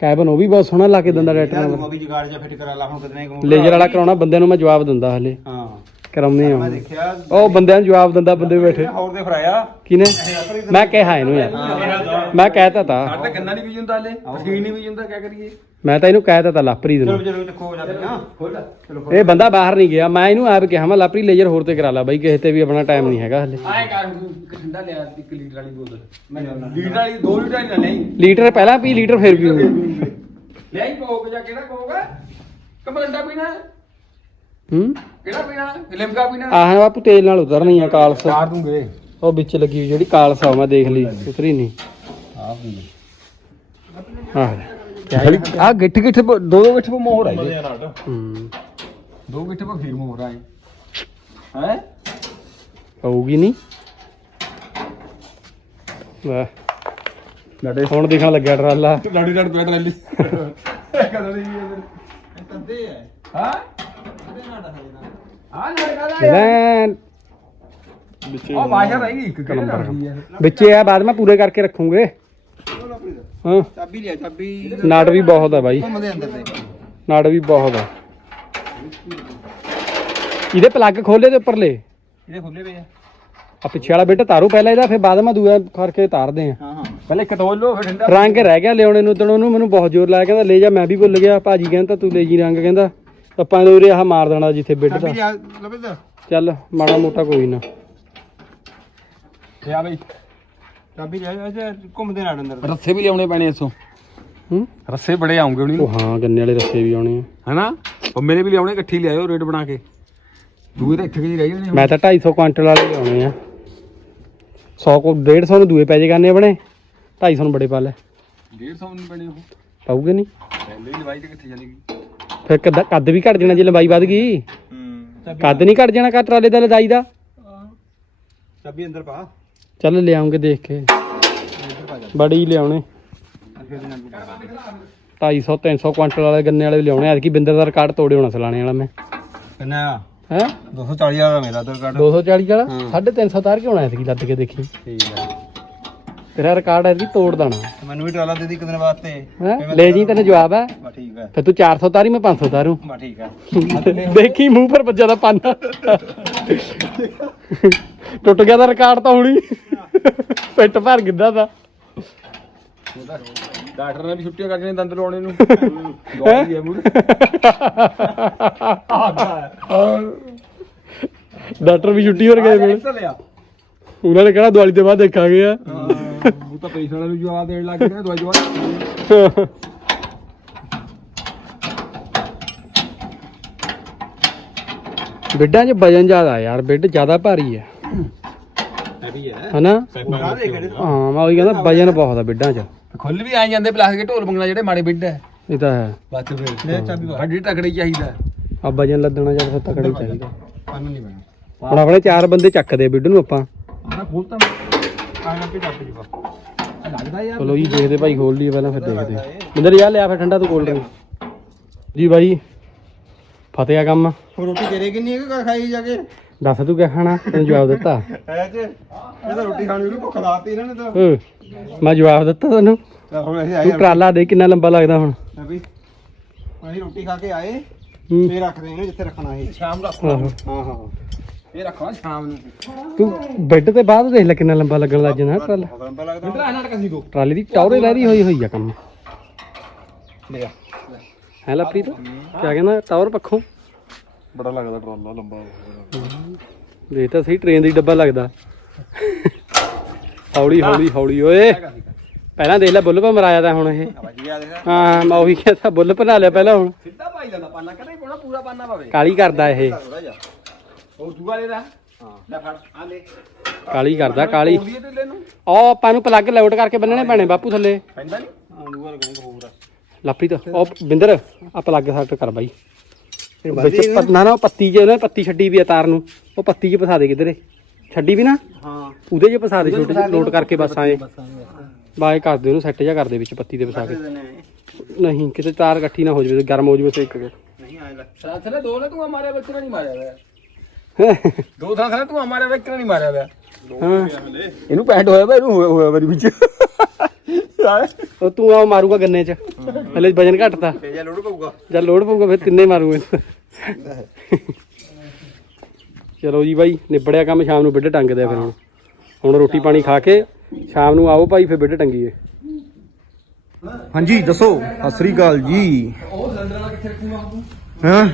ਕੈਬਨ ਉਹ ਵੀ ਬਹੁਤ ਸੋਹਣਾ ਲਾ ਕੇ ਦਿੰਦਾ ਟਰੈਕਟਰ ਤੂੰ ਨਾਲ ਵੀ ਜਗਾੜ ਜਾ ਫਿੱਟ ਕਰਾ ਲਾ ਹੁਣ ਕਿਤੇ ਨਹੀਂ ਲੇਜਰ ਵਾਲਾ ਕਰਾਉਣਾ ਬੰਦੇ ਨੂੰ ਮੈਂ ਜਵਾਬ ਦਿੰਦਾ ਹਲੇ। ਹਾਂ। ਕਰਾਉਂਦੇ ਮੈਂ ਆ ਦੇਖਿਆ। ਉਹ ਬੰਦਿਆਂ ਨੂੰ ਜਵਾਬ ਦਿੰਦਾ ਬੰਦੇ ਬੈਠੇ। ਹੋਰ ਦੇ ਫਰਾਇਆ ਕਿਨੇ ਮੈਂ ਕਿਹਾ ਇਹਨੂੰ ਯਾਰ। ਮੈਂ ਕਹਿਤਾ ਤਾ ਸਾਡਾ ਗੰਨਾ ਨਹੀਂ ਬੀਜ ਹੁੰਦਾ ਹਲੇ? ਮਸ਼ੀਨ ਨਹੀਂ ਬੀਜ ਹੁੰਦਾ ਕੀ ਕਰੀਏ? ਮੈਂ ਤਾਂ ਇਹਨੂੰ ਕਹਿਤਾ ਤਾ ਲਾਪਰੀ ਚਲੋ ਨੂੰ। ਚਲੋ ਚੱਕੋ ਜਾ ਪਿਆ ਖੋਲ ਚਲੋ ਇਹ ਬੰਦਾ ਬਾਹਰ ਨਹੀਂ ਗਿਆ। ਮੈਂ ਇਹਨੂੰ ਆਪ ਕਿਹਾ ਮੈਂ ਲਾਪਰੀ ਲੇਜਰ ਹੋਰ ਤੇ ਕਰਾ ਲਾ ਬਾਈ ਕਿਸੇ ਤੇ ਵੀ ਆਪਣਾ ਟਾਈਮ ਨਹੀਂ ਹੈਗਾ ਹਲੇ। ਆਏ ਕਰ ਤੂੰ ਇੱਕ ਠੰਡਾ ਲਿਆ ਇੱਕ ਲੀਟਰ ਵਾਲੀ ਬੋਤਲ। ਮੈਂ ਜਾਣਾ ਲੀਟਰ ਵਾਲੀ 2 ਲੀਟਰ ਵਾਲੀ ਨਾ ਨਹੀਂ ਲੀਟਰ ਪਹਿਲਾਂ ਪੀ ਲੀਟਰ ਫਿਰ ਪੀਊ ਲੈ ਹੀ ਕੋਕ ਜਾਂ ਕਿਹੜਾ ਕੋਕ? ਕਮਰੰਡਾ ਪੀਣਾ? ਹੈ? ਕਿਹੜਾ ਪੀਣਾ? ਲਿਮਕਾ ਪੀਣਾ? ਆਹ ਬਾਪੂ ਤੇਲ ਨਾਲ ਉਤਰਨੀ ਆ ਕਾਲਸ। ਚਾਰ ਦੂੰਗੇ। ਉਹ ਵਿੱਚ ਲੱਗੀ ਹੋਈ ਜਿਹੜੀ ਕਾਲਸ ਆ ਮੈਂ ਦੇਖ ਲਈ ਉਤਰੀ ਨਹੀਂ। ਆ ਗਿੱਠ ਦੋ ਦੋ ਗਿੱਠ ਪਾ ਮੋਹਰ ਆਈ ਹੂੰ। ਦੋ ਗਿੱਠ ਪਾ ਫਿਰ ਮੋਹਰ ਆਏ। ਹੈ? ਆਊਗੀ ਨਹੀਂ ਵਾਹ ਲੜੇ ਹੁਣ ਦਿਖਣ ਲੱਗਿਆ ਟਰਾਲਾ। ਲਾੜੀ ਲੜ ਪਿਆ ਟਰੈਲੀ। ਕਦੋਂ ਦੀ ਤੱਦੇ ਹੈ? ਹਾਂ ਤੱਦੇ ਨਾ ਦਾ ਆ ਲੜਕਾ ਦਾ ਲੈਨ ਉਹ ਬਾਸ਼ਾ ਰਹੀ ਇੱਕ ਕਿਹੜਾ ਲੜਦੀ ਹੈ ਵਿੱਚ ਆ ਬਾਅਦ ਮੈਂ ਪੂਰੇ ਕਰਕੇ ਰੱਖੂਗੇ। ਹਾਂ। ਚਾਬੀ ਲਿਆ ਚਾਬੀ। ਨਾਟ ਵੀ ਬਹੁਤ ਆ ਬਾਈ। ਘੁੰਮਦੇ ਅੰਦਰ ਤੇ। ਨਾਟ ਵੀ ਬਹੁਤ ਆ। ਇਹਦੇ ਪਲੱਗ ਖੋਲੇ ਤੇ ਉੱਪਰਲੇ। ਇਹਦੇ ਖੁੱਲੇ ਪਏ ਆ। ਆ ਪਿੱਛੇ ਵਾਲਾ ਬਿੱਟ ਤਾਰੂ ਪਹਿਲਾਂ ਇਹਦਾ ਫਿਰ ਬਾਅਦ ਮੈਂ ਦੂਆ ਕਰਕੇ ਤਾਰਦੇ ਆ। ਹਾਂ ਹਾਂ। ਪਹਿਲੇ ਇੱਕ ਤੋਲ ਲੋ ਫਿਰ ਠੰਡਾ ਰੰਗ ਰਹਿ ਗਿਆ ਲਿਆਉਣੇ ਨੂੰ ਤਣ ਉਹਨੂੰ ਮੈਨੂੰ ਬਹੁਤ ਜ਼ੋਰ ਲਾਇਆ ਕਹਿੰਦਾ ਲੈ ਜਾ ਮੈਂ ਵੀ ਭੁੱਲ ਗਿਆ। ਭਾਜੀ ਕਹਿੰਦਾ ਤੂੰ ਲੈ ਜੀ ਰੰਗ ਕਹਿੰਦਾ। ਆਪਾਂ ਨੇ ਉਰੇ ਆਹ ਮਾਰ ਦੇਣਾ ਜਿੱਥੇ ਬਿੱਟ ਦਾ। ਚਾਬੀ ਲਿਆ ਚੱਲ ਮਾੜਾ ਮੋਟਾ ਕੋਈ ਨਾ। ਤੇ ਆ ਬਈ। ਚਾਬੀ ਲਿਆ ਅੱਛਾ ਘੁੰਮਦੇ ਨਾ ਅੰਦਰ ਰੱਸੇ ਵੀ ਲਿਆਉਣੇ ਪੈਣੇ ਇਸੋਂ ਹੂੰ? ਰੱਸੇ ਬੜੇ ਆਉਂਗੇ ਉਹਨੀ ਉਹ ਹਾਂ ਗੰਨੇ ਵਾਲੇ ਰੱਸੇ ਵੀ ਆਉਣੇ ਆ। ਹਨਾ? ਪੰਮੇ ਨੇ ਵੀ ਲਿਆਉਣੇ ਇਕੱਠੀ ਲਿਆਇਓ ਰੇਟ ਬਣਾ ਕੇ। ਦੂਏ ਤਾਂ ਇੱਥੇ ਕਿ ਰਹਿ ਜਾਣੇ ਮੈਂ ਤਾਂ 250 ਕੁਆਂਟਲ ਵਾਲੇ ਲਿਆਉਣੇ ਆ। 100 ਕੋ 150 ਨੂੰ ਦੂਏ ਪੈਜੇ ਕਰਨੇ ਆਪਣੇ। 250 ਨੂੰ ਬੜੇ ਪਾ ਲੈ। 150 ਨਹੀਂ ਬਣੇ ਉਹ। ਪਾਉਗੇ ਨਹੀਂ ਪਹਿਲੇ ਹੀ ਲਵਾਈ ਤੇ ਕਿੱਥੇ ਚਲੀ ਗਈ? ਫਿਰ ਕੱਦ ਕੱਦ ਵੀ ਘਟ ਜਾਣਾ ਜੇ ਲੰਬਾਈ ਵੱਧ ਗਈ। ਹੂੰ। ਕੱਦ ਨਹੀਂ ਘਟ ਜਾਣਾ ਕਾ ਟਰਾਲੇ ਦਾ ਲਦਾਈ ਦਾ। ਚਾਬੀ ਅੰਦਰ ਪਾ। ਚੱਲ ਲਿਆਉਂਗੇ ਦੇਖ ਕੇ। ਬੜੀ ਲਿਆਉਣੇ। ਫਿਰ ਦੇ ਨਾਲ 250 300 ਕੁਆਂਟਲ ਵਾਲੇ ਗੰਨੇ ਵਾਲੇ ਲਿਆਉਣੇ। ਐਤਕੀ ਬਿੰਦਰ ਦਾ ਰਿਕਾਰਡ ਤੋੜੇ ਹੋਣਾ ਸਲਾਣੇ ਵਾਲਾ ਮੈਂ। ਕਿੰਨਾ? ਹੈ? 240 ਵਾਲਾ ਮੇਰਾ ਆਧਾਰ ਕਾਰਡ। 240 ਵਾਲਾ? ਹਾਂ। 350 ਤਾਰ ਕੇ ਹੋਣਾ ਐਤਕੀ ਲੱਦ ਕੇ ਦੇਖੀ? ਠੀਕ ਹੈ ਤੇਰਾ ਰਿਕਾਰਡ ਐਤਕੀ ਤੋੜ ਦੇਣਾ। ਮੈਨੂੰ ਵੀ ਟਰਾਲਾ ਦੇ ਦੀ ਇੱਕ ਦਿਨ ਵਾਸਤੇ? ਲੈ ਜੀ ਤੈਨੂੰ ਜਵਾਬ ਹੈ। ਠੀਕ ਹੈ ਫਿਰ ਤੂੰ 400 ਤਾਰੀ ਮੈਂ 500 ਤਾਰੂ ਬਾ ਠੀਕ ਹੈ ਦੇਖੀ ਮੂੰਹ ਪਰ ਵੱਜਾ ਦਾ ਪੰਨ। [LAUGHS] ਟੁੱਟ ਗਿਆ ਦਾ ਰਿਕਾਰਡ ਤਾਂ ਹੁਣੀ। ਪਿੱਟ ਭਰ ਗਿੱਦਾ ਦਾ? ਡਾਕਟਰ ਨੇ ਵੀ ਛੁੱਟੀਆਂ ਕੱਢਣੇ ਦੰਦ ਲਾਉਣੇ ਨੂੰ। ਗੋਲੀ ਹੈ ਮੂਰੇ ਡਾਕਟਰ ਵੀ ਛੁੱਟੀ ਹੋ ਗਏ ਮੇਰੇ ਉਹਨਾਂ ਨੇ ਕਿਹੜਾ ਦਿਵਾਲੀ ਤੋਂ ਬਾਅਦ ਦੇਖਾਂਗੇ ਆ। ਉਹ ਤਾਂ ਪੈਸੇ ਵਾਲੇ ਨੂੰ ਜਵਾਬ ਦੇਣ ਲੱਗ ਗਏ ਦਵਾਈ ਜਵਾਬ ਬਿੱਡਾਂ 'ਚ ਵਜਨ ਜ਼ਿਆਦਾ ਯਾਰ ਬਿੱਡ ਜ਼ਿਆਦਾ ਭਾਰੀ ਹੈ ਹੈ। ਹਨਾ? ਹਾਂ ਮੈਂ ਉਹੀ ਕਹਿੰਦਾ ਵਜਨ ਬਹੁਤ ਆ ਬਿੱਡਾਂ 'ਚ। ਖੁੱਲ ਵੀ ਆ ਜਾਂਦੇ ਪਲਾਸਟਿਕ ਦੇ ਢੋਲ ਮੰਗਣਾ ਜਿਹੜੇ ਮਾੜੇ ਬਿੱਡ ਹੈ ਇਹ ਤਾਂ ਹੈ। ਬਸ ਫਿਰ। ਲੈ ਚਾਬੀ ਵੱਡੀ ਤਕੜੀ ਚਾਹੀਦਾ। ਆ ਵਜਨ ਲੱਦਣਾ ਜਦ ਫਿਰ ਤਕੜਾ ਚਾਹੀਦਾ। ਪੰਨ ਨਹੀਂ ਬਣਾ ਹੁਣ ਆਪਣੇ ਚਾਰ ਬੰਦੇ ਚੱਕਦੇ ਬਿੱਡ ਨੂੰ ਆਪਾਂ। ਆਹ ਖੋਲਤਾ ਆ ਨਾ ਕੇ ਚੱਪ ਜੀ ਬਾ ਲੱਗਦਾ ਯਾਰ। ਚਲੋ ਜੀ ਦੇਖਦੇ ਭਾਈ ਖੋਲ ਲਈਏ ਪਹਿਲਾਂ ਫਿਰ ਦੇਖਦੇ ਮਿੰਦਰ ਯਾਰ ਲਿਆ ਫਿਰ ਠੰਡਾ ਤੂੰ ਕੋਲਡ ਡਰਿੰਕ ਜੀ ਭਾਈ ਫਤਿਆ ਕੰਮ। ਰੋਟੀ ਤੇਰੇ ਕਿੰਨੀ ਹੈ ਕਿ ਖਾਈ ਜਾ ਕੇ? ਦੱਸ ਤੂੰ ਕਿਆ ਖਾਣਾ? ਤੈਨੂੰ ਜਵਾਬ ਦਿੱਤਾ। ਹੈ ਜੇ ਇਹ ਤਾਂ ਰੋਟੀ ਖਾਣੀ ਨੂੰ ਭੁੱਖ ਲਾਤੀ ਇਹਨਾਂ ਨੇ ਤਾਂ। ਓਏ, ਮੈਂ ਜਵਾਬ ਦਿੱਤਾ ਤੈਨੂੰ। ਤਾਂ ਹੁਣ ਅਸੀਂ ਤੂੰ ਟਰਾਲਾ ਦੇ ਕਿੰਨਾ ਲੰਬਾ ਲੱਗਦਾ ਹੁਣ? ਵੀ ਅਸੀਂ ਰੋਟੀ ਖਾ ਕੇ ਆਏ ਹੂੰ। ਫੇਰ ਰੱਖਦੇ ਇਹਨੂੰ ਜਿੱਥੇ ਰੱਖਣਾ ਇਹ ਸ਼ਾਮ ਦਾ ਆਹੋ। ਹਾਂ ਹਾਂ। ਇਹ ਰੱਖਣਾ ਸ਼ਾਮ ਨੂੰ। ਤੂੰ ਬੈੱਡ ਤੇ ਬਾਅਦ ਦੇਖ ਲੈ ਕਿੰਨਾ ਲੰਬਾ ਲੱਗਣ ਲੱਗ ਜਾਣਾ ਟਰਾਲਾ ਲੰਬਾ ਲੱਗਦਾ। ਟਰਾਲੀ ਦੀ ਟੌਰੇ ਲਹਿਰੀ ਹੋਈ ਹੋਈ ਆ ਕੰਮ। ਲਿਆ ਹੈ ਲਪ੍ਰੀਤ ਕਿਆ ਕਹਿੰਦਾ? ਟਾਵਰ ਪੱਖੋਂ। ਬੜਾ ਲੱਗਦਾ ਟਰਾਲਾ ਲੰਬਾ ਦੇਖ ਤਾਂ ਸਹੀ ਟ੍ਰੇਨ ਦੀ ਡੱਬਾ ਲੱਗਦਾ। ਹੌਲੀ ਹੌਲੀ ਹੌਲੀ ਓਏ। ਪਹਿਲਾਂ ਦੇਖ ਲੈ ਬੁੱਲ ਪਾ ਮਰਾਇਆ ਤਾਂ ਹੁਣ ਇਹ। ਦੇਖ। ਹਾਂ ਮੈਂ ਉਹੀ ਕਹਿੰਦਾ ਬੁੱਲ ਬਣਾ ਲਿਆ ਪਹਿਲਾਂ ਹੁਣ। ਸਿੱਧਾ ਭਾਈ ਜਾਂਦਾ ਪਾਣਾ ਕਦੇ ਕੋਣਾ ਪੂਰਾ ਪਾਣਾ ਪਵੇ ਕਾਲੀ ਕਰਦਾ ਇਹ। ਉਹ ਦੂਆ ਲੈ ਦਾ ਹਾਂ ਲੈ ਫੜ ਆ ਲੈ। ਕਾਲੀ ਕਰਦਾ ਕਾਲੀ। ਉਹ ਆਪਾਂ ਨੂੰ ਪਲੱਗ ਲਾਊਟ ਕਰਕੇ ਬੰਨਣੇ ਪੈਣੇ ਬਾਪੂ ਥੱਲੇ। ਪੈਂਦਾ ਨਹੀਂ ਵਾਲਾ ਕਹਿੰਦਾ ਹੋਰ ਲਾਪਰੀ ਤਾਂ ਉਹ ਬਿੰਦਰ ਆ ਪਲੱਗ ਸੈੱਟ ਕਰ ਬਾਈ। ਵਿੱਚ ਨਾ ਨਾ ਉਹ ਪੱਤੀ ਜੇ ਉਹਨੇ ਪੱਤੀ ਛੱਡੀ ਵੀ ਆ ਤਾਰ ਨੂੰ। ਉਹ ਪੱਤੀ 'ਚ ਫਸਾ ਦੇ ਕਿਧਰੇ। ਛੱਡੀ ਵੀ ਨਾ? ਹਾਂ। ਉਹਦੇ 'ਚ ਫਸਾ ਦੇ ਛੋਟੇ ਜਿਹੇ ਲੋਡ ਕਰਕੇ ਬਸ ਆਏ। ਬਾਏ ਕਰ ਦੇ ਉਹਨੂੰ ਸੈੱਟ ਜਾ ਕਰ ਦੇ ਵਿੱਚ ਪੱਤੀ ਦੇ ਫਸਾ ਕੇ। ਨਹੀਂ ਕਿਤੇ ਤਾਰ ਇਕੱਠੀ ਨਾ ਹੋ ਜਾਵੇ ਗਰਮ ਹੋ ਜਾਵੇ ਸੇਕ ਕੇ। ਨਹੀਂ ਆਏ ਲੈ ਸਾਥ ਥਲੇ ਦੋ ਨੇ ਤੂੰ ਮਾਰਿਆ ਵਿੱਚ ਨਹੀਂ ਮਾਰਿਆ ਹੋਇਆ। [LAUGHS] ਦੋ ਥਾਂ ਥਲੇ ਤੂੰ ਮਾਰਿਆ ਵਿੱਚ ਨਹੀਂ ਮਾਰਿਆ ਹੋਇਆ। ਹਾਂ। ਇਹਨੂੰ ਪੈਂਟ ਹੋਇਆ ਵਾ ਇਹਨੂੰ ਹੋਇਆ ਹੋਇਆ ਵਾਰੀ ਵਿੱਚ। ਉਹ ਤੂੰ ਆ ਮਾਰੂਗਾ ਗੰਨੇ 'ਚ। ਹਲੇ ਵਜਨ ਘਟਦਾ ਤੇ। ਜੇ ਲੋੜ ਪਊਗਾ। ਜਦ ਲੋਡ ਪਊਗਾ ਫਿਰ ਤਿੰਨੇ ਮਾਰੂਗੇ ਚਲੋ ਜੀ ਬਾਈ ਨਿਬੜਿਆ ਕੰਮ ਸ਼ਾਮ ਨੂੰ ਬਿੱਡ ਟੰਗਦੇ ਆ ਫਿਰ ਹੁਣ। ਹੁਣ ਰੋਟੀ ਪਾਣੀ ਖਾ ਕੇ ਸ਼ਾਮ ਨੂੰ ਆਓ ਭਾਈ ਫਿਰ ਬਿੱਡ ਟੰਗੀਏ। ਹਾਂਜੀ ਦੱਸੋ। ਸਤਿ ਸ੍ਰੀ ਅਕਾਲ ਜੀ। ਉਹ ਸਿਲੰਡਰ ਵਾਲਾ ਕਿੱਥੇ ਰੱਖੂਗਾ ਤੂੰ? ਹਾਂ?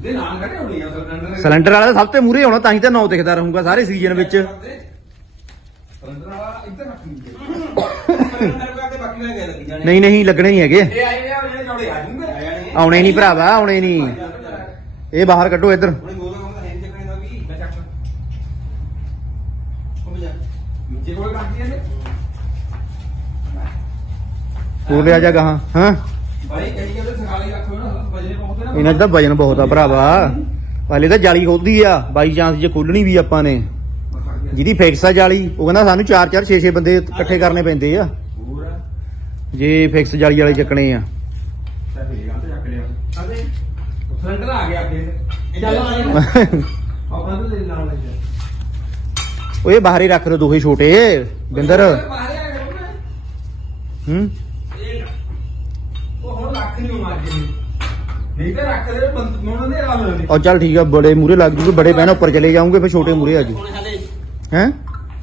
ਦੇ ਨਾਮ ਕੱਢੇ ਹੋਣੀ ਆ ਸਿਲੰਡਰ ਸਿਲੰਡਰ ਵਾਲਾ ਤਾਂ ਸਭ ਤੋਂ ਮੂਰੇ ਹੋਣਾ ਤਾਂ ਹੀ ਤਾਂ ਨੌ ਦਿਖਦਾ ਰਹੂਗਾ ਸਾਰੇ ਸੀਜ਼ਨ ਵਿੱਚ। ਸਿਲੰਡਰ ਵਾਲਾ ਇੱਧਰ ਰੱਖੀ ਨਹੀਂ ਨਹੀਂ ਲੱਗਣੇ ਨਹੀਂ ਹੈਗੇ। ਇਹ ਆਏ ਨੇ ਆ ਜਿਹੜੇ ਜੋੜੇ ਆ ਜੂਗੇ। ਆਉਣੇ ਨਹੀਂ ਭਰਾਵਾ ਆਉਣੇ ਨਹੀਂ। ਇਹ ਬਾਹਰ ਕੱਢੋ ਇੱਧਰ। ਤੂੰ ਲਿਆ ਜਾ ਗਾਹਾਂ ਹਾਂ? ਭਾਈ ਕਹੀ ਕਹਿੰਦੇ ਸਖਾਲੀ ਰੱਖੋ ਨਾ ਵਜਨੇ ਬਹੁਤ ਨਾ ਇਹਨਾਂ ਤਾਂ ਵਜਨ ਬਹੁਤ ਆ ਭਰਾਵਾ। ਪਹਿਲੇ ਤਾਂ ਜਾਲੀ ਖੋਲਦੀ ਆ। ਬਾਈ ਚਾਂਸ ਜੇ ਖੋਲਣੀ ਵੀ ਆਪਾਂ ਨੇ। ਜਿਹਦੀ ਫਿਕਸ ਆ ਜਾਲੀ ਉਹ ਕਹਿੰਦਾ ਸਾਨੂੰ 4 4 6 6 ਬੰਦੇ ਇਕੱਠੇ ਕਰਨੇ ਪੈਂਦੇ ਆ। ਜੇ ਫਿਕਸ ਜਾਲੀ ਵਾਲੇ ਚੱਕਣੇ ਆ। ਸਿਲੰਡਰ ਆ ਗਿਆ ਅੱਗੇ ਚੱਲ ਆਪਾਂ ਨੂੰ ਲੈ ਨਾਲ ਲੈ ਇਹ ਬਾਹਰ ਹੀ ਰੱਖ ਲਓ ਦੋਹੇ ਛੋਟੇ। ਬਿੰਦਰ। ਆ ਗਿਆ ਹੂੰ ਉਹ ਹੁਣ ਰੱਖ ਨਹੀਂ ਹੋਣਾ ਅੱਗੇ ਨਹੀਂ ਤਾਂ ਰੱਖ ਦੇ ਬੰਦ ਮੋਣ ਨੇ ਰਾਲ ਲੈਣੇ ਔਰ ਚੱਲ ਠੀਕ ਆ ਬੜੇ ਮੂਰੇ ਲੱਗ ਜੂਗੇ ਬੜੇ ਪੈਣ ਉੱਪਰ ਚਲੇ ਜਾਉਂਗੇ ਫਿਰ ਛੋਟੇ ਮੂਰੇ ਆ ਜੂ ਹੈ?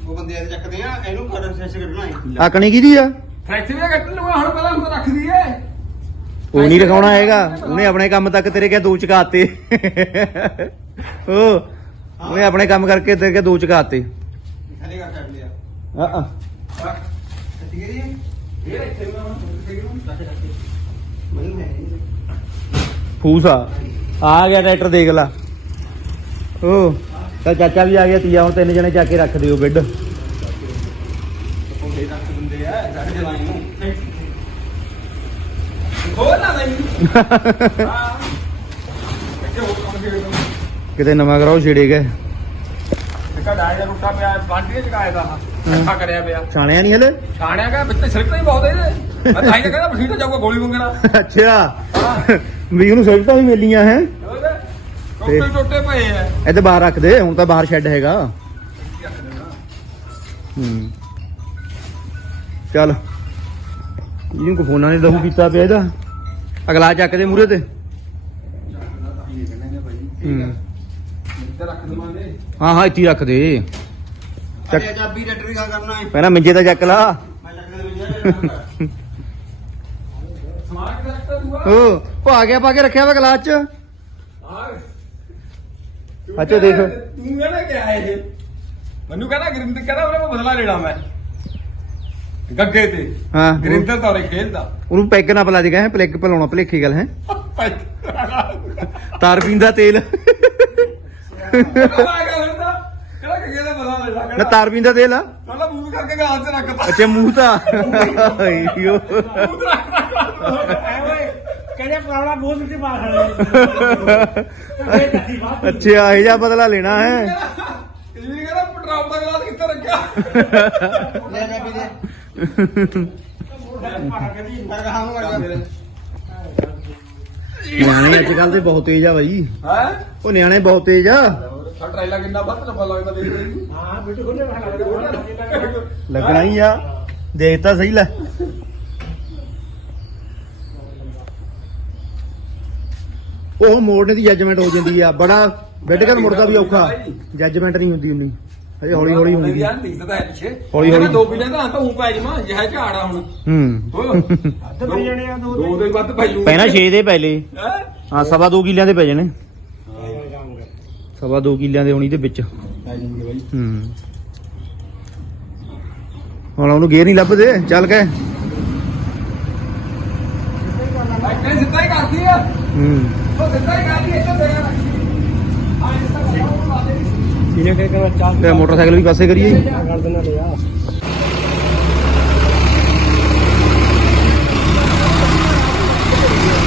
ਉਹ ਬੰਦੇ ਆ ਚੱਕਦੇ ਆ ਇਹਨੂੰ ਕਦਰ ਸੈਸ ਕੱਢਣਾ ਹੈ। ਆਕਣੀ ਕਿਹਦੀ ਆ? ਫੈਕਟਰੀ ਵੀ ਕੱਟ ਲੂਗਾ ਹੁਣ ਪਹਿਲਾਂ ਹੁਣ ਰੱਖ ਦਈਏ। ਉਹ ਨਹੀਂ ਰਖਾਉਣਾ ਹੈਗਾ। ਉਹਨੇ ਆਪਣੇ ਕੰਮ ਤੱਕ ਤੇਰੇ ਕਿਹਾ ਦੋ ਚਕਾਤੇ। ਉਹ ਉਹਨੇ ਆਪਣੇ ਕੰਮ ਕਰਕੇ ਤੇਰੇ ਕਿਹਾ ਦੋ ਚਕਾਤੇ। ਥੱਲੇ ਕਰ ਛੱਡ ਲਿਆ। ਆ ਆ ਠੀਕ ਹੈ ਜੀ ਇਹ ਇੱਥੇ ਮੈਂ ਹੁਣ ਮੈਨੂੰ ਹੈ ਫੂਸਾ ਆ। ਗਿਆ ਟਰੈਕਟਰ ਦੇਖ ਲਾ। ਉਹ ਤਾਂ ਚਾਚਾ ਵੀ ਆ ਗਿਆ ਤੀਆ ਹੁਣ ਤਿੰਨ ਜਣੇ ਚੱਕ ਕੇ ਰੱਖ ਦਿਓ ਬੈੱਡ। ਆ ਦੇ। ਕਿਤੇ ਨਵਾਂ ਕਰਾਓ ਛੇੜੇ ਗਏ। ਟਿਕਾ ਡਾਇਆ ਰੁੱਟਾ ਪਿਆ ਬਾਂਟੀ ਚ ਕਾਇਦਾ ਇਕੱਠਾ ਕਰਿਆ ਪਿਆ। ਛਾਣਿਆ ਨਹੀਂ ਹਲੇ? ਛਾਣਿਆ ਕਾ ਵਿੱਚ ਸਿਰਕ ਹੀ ਬਹੁਤ ਇਹਦੇ। ਮੈਂ ਤਾਂ ਹੀ ਕਹਿੰਦਾ ਬਸੀਟਾ ਜਾਊਗਾ ਗੋਲੀ ਮੰਗਣਾ। ਅੱਛਾ। ਵੀ ਉਹਨੂੰ ਸੜਕਾਂ ਵੀ ਮਿਲੀਆਂ ਹੈ। ਟੋਟੇ ਟੋਟੇ ਪਏ ਆ। ਇੱਥੇ ਬਾਹਰ ਰੱਖ ਦੇ ਹੁਣ ਤਾਂ ਬਾਹਰ ਸ਼ੈੱਡ ਹੈਗਾ। ਹੂੰ। ਚੱਲ। ਇਹਨੂੰ ਕੋ ਫੋਨਾਂ ਨੇ ਲਹੂ ਕੀਤਾ ਪਿਆ ਇਹਦਾ। ਅਗਲਾ ਚੱਕ ਦੇ ਮੂਰੇ ਤੇ। ਹੂੰ। ਇੱਥੇ ਰੱਖ ਦਵਾਂਗੇ ਹਾਂ ਹਾਂ ਇੱਥੇ ਰੱਖ ਦੇ। ਚੱਕ। ਚਾਬੀ ਰੈਟਰ ਕਰਨਾ ਹੈ ਪਹਿਲਾਂ ਮੰਜੇ ਤੇ ਚੱਕ ਲਾ ਮੈਂ ਚੱਕ ਦੇ ਵਿੱਚ ਸਮਾਰਟ ਆ ਗਿਆ ਪਾ ਕੇ ਰੱਖਿਆ ਵਾ ਗਲਾਸ ਚ। ਅੱਛਾ, ਦੇਖ। ਤੂੰ ਕਹਿੰਦਾ ਕਿ ਆਏ ਜੇ ਮੈਨੂੰ ਕਹਿੰਦਾ ਗਰਿੰਦਰ ਕਹਿੰਦਾ ਉਹਨੇ ਮੈਂ ਬਦਲਾ ਲੈਣਾ ਮੈਂ। ਗੱਗੇ ਤੇ। ਹਾਂ ਗਰਿੰਦਰ ਤਾਂ ਉਹਨੇ ਖੇਲਦਾ। ਉਹਨੂੰ ਪੈਗ ਨਾ ਪਲਾ ਦੇ ਹੈ ਪਲੈਗ ਪਲਾਉਣਾ ਭਲੇਖੀ ਗੱਲ ਹੈ। ਤਾਰ ਪੀਂਦਾ ਤੇਲ। ਨਾ ਲੱਗਦਾ ਤਾਰਬੀਨ ਦਾ ਤੇਲ ਆ। ਕਹਿੰਦਾ ਮੂੰਹ ਕਰਕੇ ਗਾਲ ਤੇ ਰੱਖਤਾ। ਅੱਛਾ ਮੂੰਹ ਤਾਂ। ਆਈਓ। ਕਹਿੰਦੇ ਪੁਰਾਣਾ ਬੋਝ ਵਿੱਚ ਮਾਰ ਖੜੇ ਅੱਛਾ ਇਹ ਜਾ ਬਦਲਾ ਲੈਣਾ ਹੈ। ਜੀ ਕਹਿੰਦਾ ਪੈਟਰੋਲ ਦਾ ਗਲਾਸ ਕਿੱਥੇ ਰੱਖਿਆ? ਲੈ ਲੈ ਵੀ ਦੇ ਨਿਆਣੇ ਅੱਜ ਕੱਲ ਦੇ ਬਹੁਤ ਤੇਜ਼ ਆ ਬਾਈ। ਹੈ? ਉਹ ਨਿਆਣੇ ਬਹੁਤ ਤੇਜ਼ ਆ। ਟ੍ਰੇਲਾ ਕਿੰਨਾ ਵੱਧ ਲੰਬਾ ਲੱਗਦਾ ਦੇਖ ਰਹੀ ਹਾਂ ਬਿੱਟੂ ਖੋਲੇ ਲੱਗਣਾ ਹੀ ਆ। ਦੇਖ ਤਾਂ ਸਹੀ ਲੈ। ਉਹ ਮੋੜਨੇ ਦੀ ਜੱਜਮੈਂਟ ਹੋ ਜਾਂਦੀ ਆ। ਬੜਾ ਬੈੱਡ ਕਰ ਮੁੜਦਾ ਵੀ ਔਖਾ। ਜੱਜਮੈਂਟ ਨਹੀਂ ਹੁੰਦੀ ਉਨੀ ਹਜੇ ਹੌਲੀ ਹੌਲੀ ਹੁੰਦੀ ਯਾਰ ਦਿਖਦਾ ਹੈ ਪਿੱਛੇ। ਹੌਲੀ ਹੌਲੀ। ਦੋ ਕਿਲੇ ਤਾਂ ਤਾਂ ਹੂੰ ਪੈ ਜਾਵਾਂ ਜਿਹਾ ਝਾੜਾ ਹੁਣ। ਹੂੰ। ਹੋ ਦੋ ਜਾਣੇ ਆ, ਦੋ ਦੋ ਦੇ ਵੱਧ ਪੈ ਜੂ ਪਹਿਲਾਂ 6 ਦੇ ਪਹਿਲੇ ਹੈ? ਸਵਾ 2 ਕਿੱਲਿਆਂ ਦੇ ਪੈ ਜਾਣੇ। ਸਵਾ 2 ਕਿੱਲਿਆਂ ਦੇ ਹੋਣੀ ਦੇ ਵਿੱਚ। ਪੈ ਜੂਗੇ ਬਾਈ। ਹੂੰ। ਹੁਣ ਉਹਨੂੰ ਗੇਰ ਨਹੀਂ ਲੱਭਦੇ। ਚੱਲ ਕੇ ਐਨੇ ਸਿੱਧਾ ਹੀ ਕਰਦੀ ਆ ਹੂੰ ਉਹ ਸਿੱਧਾ ਹੀ ਕਰਦੀ ਇੱਥੇ ਦੇ ਆ ਇਹ ਤੇ ਮੋਟਰਸਾਈਕਲ ਵੀ ਪਾਸੇ ਕਰੀਏ ਕਰ ਦੇਣਾ ਲਿਆ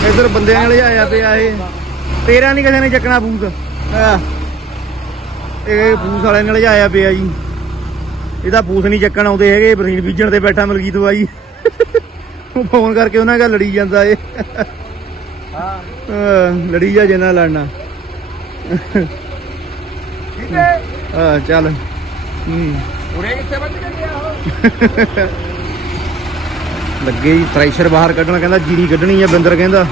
ਇਧਰ ਬੰਦਿਆਂ ਨਾਲ ਆਇਆ ਪਿਆ ਇਹ। ਤੇਰਾ ਨਹੀਂ ਕਿਸੇ ਨੇ ਚੱਕਣਾ ਫੂਸ ਆਹ, ਇਹ ਫੂਸ ਵਾਲੇ ਨਾਲ ਆਇਆ ਪਿਆ ਜੀ। ਇਹਦਾ ਫੂਸ ਨਹੀਂ ਚੱਕਣ ਆਉਂਦੇ ਹੈਗੇ। ਬਰੀਨ ਬੀਜਣ ਤੇ ਬੈਠਾ ਮਲਕੀਤ ਬਾਈ। ਉਹ ਫੋਨ ਕਰਕੇ ਉਹਨਾਂ ਨਾਲ ਲੜੀ ਜਾਂਦਾ ਏ ਹਾਂ। ਲੜੀ ਜਾ ਜਿੰਨਾ ਲੜਨਾ। ਠੀਕ ਹੈ। ਚੱਲ। ਹੂੰ। ਉਰੇ ਕਿੱਥੇ ਵੱਜ ਗਏ ਆ ਲੱਗੇ ਜੀ ਪ੍ਰੈਸ਼ਰ ਬਾਹਰ ਕੱਢਣਾ ਕਹਿੰਦਾ ਜੀਰੀ ਕੱਢਣੀ ਆ ਬਿੰਦਰ ਕਹਿੰਦਾ।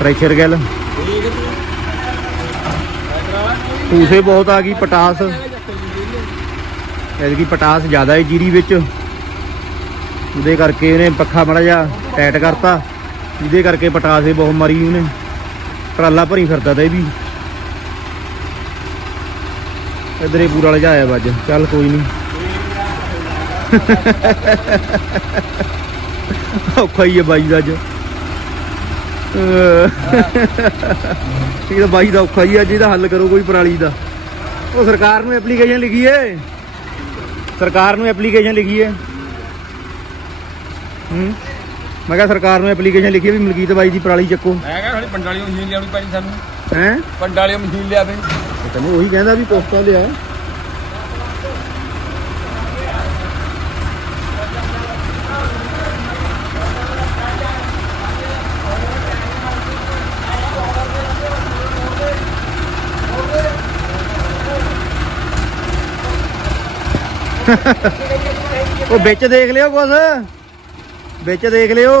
ਪ੍ਰੈਸ਼ਰ ਗੱਲ। ਪੂਸੇ ਬਹੁਤ ਆ ਗਈ ਪਟਾਸ। ਐਤਕੀ ਪਟਾਸ ਜ਼ਿਆਦਾ ਹੈ ਜੀਰੀ ਵਿੱਚ। ਉਹਦੇ ਕਰਕੇ ਇਹਨੇ ਪੱਖਾ ਮੜਾ ਜਾ ਟਾਈਟ ਕਰਤਾ। ਜਿਹਦੇ ਕਰਕੇ ਪਟਾਸ ਇਹ ਬਹੁਤ ਮਾਰੀ ਉਹਨੇ। ਟਰਾਲਾ ਭਰੀ ਫਿਰਦਾ ਤਾਂ ਇਹ ਵੀ। ਇਧਰੇ ਪੂਰਾ ਲਜਾਇਆ ਵੱਜ ਚੱਲ ਕੋਈ ਨਹੀਂ ਔਖਾ ਹੀ ਹੈ ਬਾਈ ਦਾ ਅੱਜ। ਇਹ ਬਾਈ ਦਾ ਔਖਾ ਹੀ ਅੱਜ ਇਹਦਾ ਹੱਲ ਕਰੋ ਕੋਈ ਪਰਾਲੀ ਦਾ। ਉਹ ਸਰਕਾਰ ਨੂੰ ਐਪਲੀਕੇਸ਼ਨ ਲਿਖੀ ਲਿਖੀਏ ਸਰਕਾਰ ਨੂੰ ਐਪਲੀਕੇਸ਼ਨ ਲਿਖੀਏ ਹੂੰ। ਮੈਂ ਕਿਹਾ ਸਰਕਾਰ ਨੂੰ ਐਪਲੀਕੇਸ਼ਨ ਲਿਖੀਏ ਵੀ ਮਲਕੀਤ ਬਾਈ ਦੀ ਪਰਾਲੀ ਚੱਕੋ। ਮੈਂ ਕਹਿੰਦਾ ਹਣੀ ਪੰਡ ਵਾਲੀ ਮਸ਼ੀਨ ਲਿਆਉਣੀ ਪੈਣੀ ਸਾਨੂੰ। ਹੈ? ਪੰਡ ਵਾਲੀ ਮਸ਼ੀਨ ਲਿਆ ਦੇ ਤੈਨੂੰ ਉਹੀ ਕਹਿੰਦਾ ਵੀ ਪੋਸਟਾਂ ਲਿਆ। ਉਹ ਵਿੱਚ ਦੇਖ ਲਿਓ ਕੁਛ। ਵਿੱਚ ਦੇਖ ਲਿਓ।